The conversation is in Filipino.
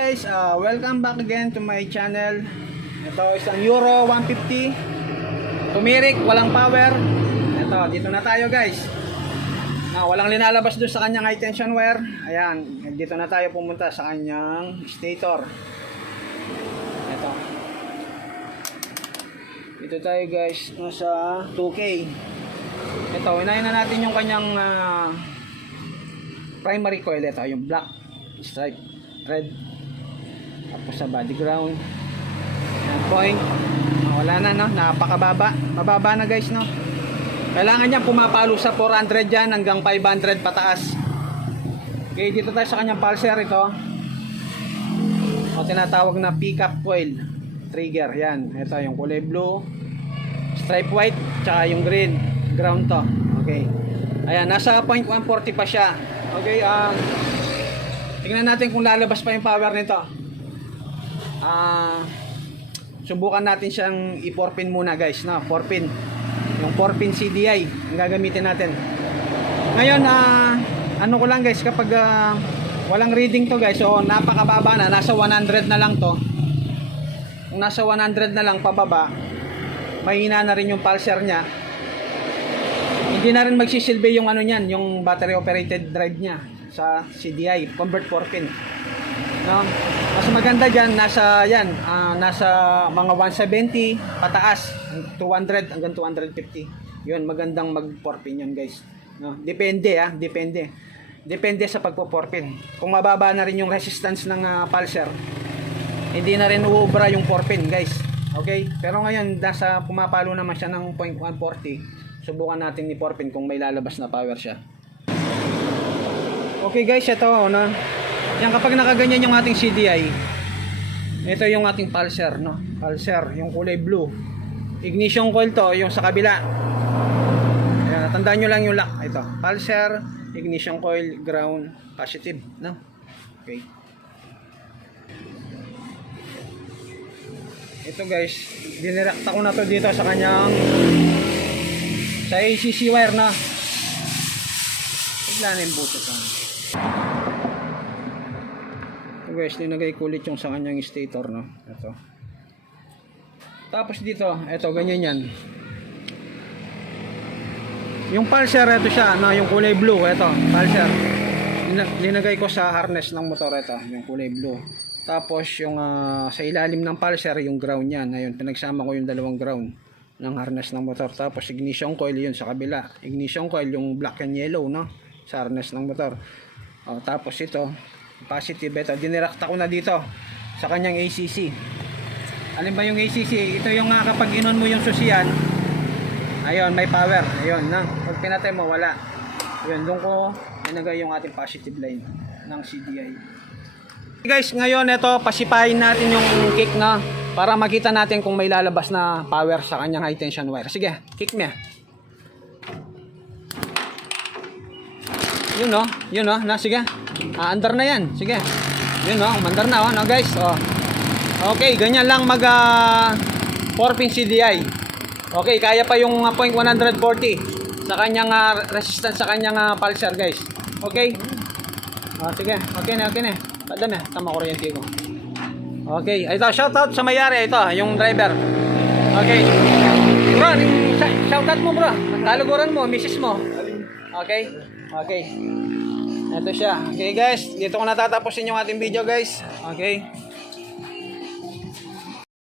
Guys, welcome back again to my channel. Ito isang Euro 150 tumirik, walang power. Ito, dito na tayo guys. Walang linalabas doon sa kanyang high tension wire. Ayan, dito na tayo pumunta sa kanyang stator. Ito. Dito tayo guys, nasa 2K. Ito, unahin na natin yung kanyang primary coil. Ito, yung black stripe, red. Tapos sa body ground. Ayan, point. Wala na, no? Napakababa. Mababa na guys, no? Kailangan niya pumapalo sa 400 yan hanggang 500 pataas. Okay, dito tayo sa kanyang pulser ito. O tinatawag na pickup coil trigger. Yan, ito yung kulay blue, stripe white, tsaka yung green ground to. Okay. Ayan, nasa 0.140 pa siya. Okay, tingnan natin kung lalabas pa yung power nito. Subukan natin siyang i-4 pin muna guys, no? 4 pin. Yung 4 pin CDI ang gagamitin natin. Ngayon, ano ko lang guys, kapag walang reading to guys, so napakababa na, nasa 100 na lang to. Kung nasa 100 na lang pababa, mahina na rin yung pulser niya. Hindi na rin magsisilbi yung ano niyan, yung battery operated drive niya sa CDI, convert 4 pin. No? Mas maganda diyan nasa nasa mga 170 pataas, 200 hanggang 250. 'Yun, magandang mag 4 pin 'yun, guys. No? Depende Depende sa pagpo 4 pin. Kung mababa na rin yung resistance ng pulser, hindi na rin uubra yung 4 pin, guys. Okay? Pero ngayon nasa pumapalo naman siya ng 0.140. Subukan natin ni 4 pin kung may lalabas na power siya. Okay, guys, ito na. Yan, kapag nakaganyan yung ating CDI, ito yung ating pulser, no? Pulser, yung kulay blue. Ignition coil to, yung sa kabila. Ayan, tandaan nyo lang yung lock. Ito, pulser, ignition coil, ground, positive, no? Okay. Ito guys, dinirekta ko na to dito sa kanyang sa ACC wire na. Tignan yung buto ka. Guys, linagay ko ulit yung sa kanyang stator, no? Ito. Tapos dito, ito, ganyan yan. Yung pulser, ito siya, no? Yung kulay blue, ito, pulser. Linagay ko sa harness ng motor, ito, yung kulay blue. Tapos yung sa ilalim ng pulser, yung ground yan. Ayun, pinagsama ko yung dalawang ground ng harness ng motor. Tapos ignition coil yun sa kabila. Ignition coil, yung black and yellow, no? Sa harness ng motor. Tapos ito, positive, ito dinirekta ko na dito sa kanyang ACC. Alin ba yung ACC? Ito yung kapag inon mo yung susiyan, ayun, may power. Ayun, na pag pinatay mo, wala. Ayun, doon ko inagay yung ating positive line ng CDI. Guys, ngayon ito, pasipahin natin yung kick na para makita natin kung may lalabas na power sa kanyang high tension wire. Sige, kick me. Yun no, na sige. Under na yan. Sige. Yun, no? Mandar na, no, guys? Okay, ganyan lang mag 4 pin CDI. Okay, kaya pa yung 0.140 sa kanyang resistance sa kanyang pulser, guys. Okay? Sige. Okay na. Padami, tama kuryente ko. Okay, ito, shoutout sa mayari. Ito, yung driver. Okay. Bro, shoutout mo, bro. Taluguran mo, misis mo. Okay? Okay. Ito siya. Okay guys, dito ko natatapusin yung ating video guys. Okay.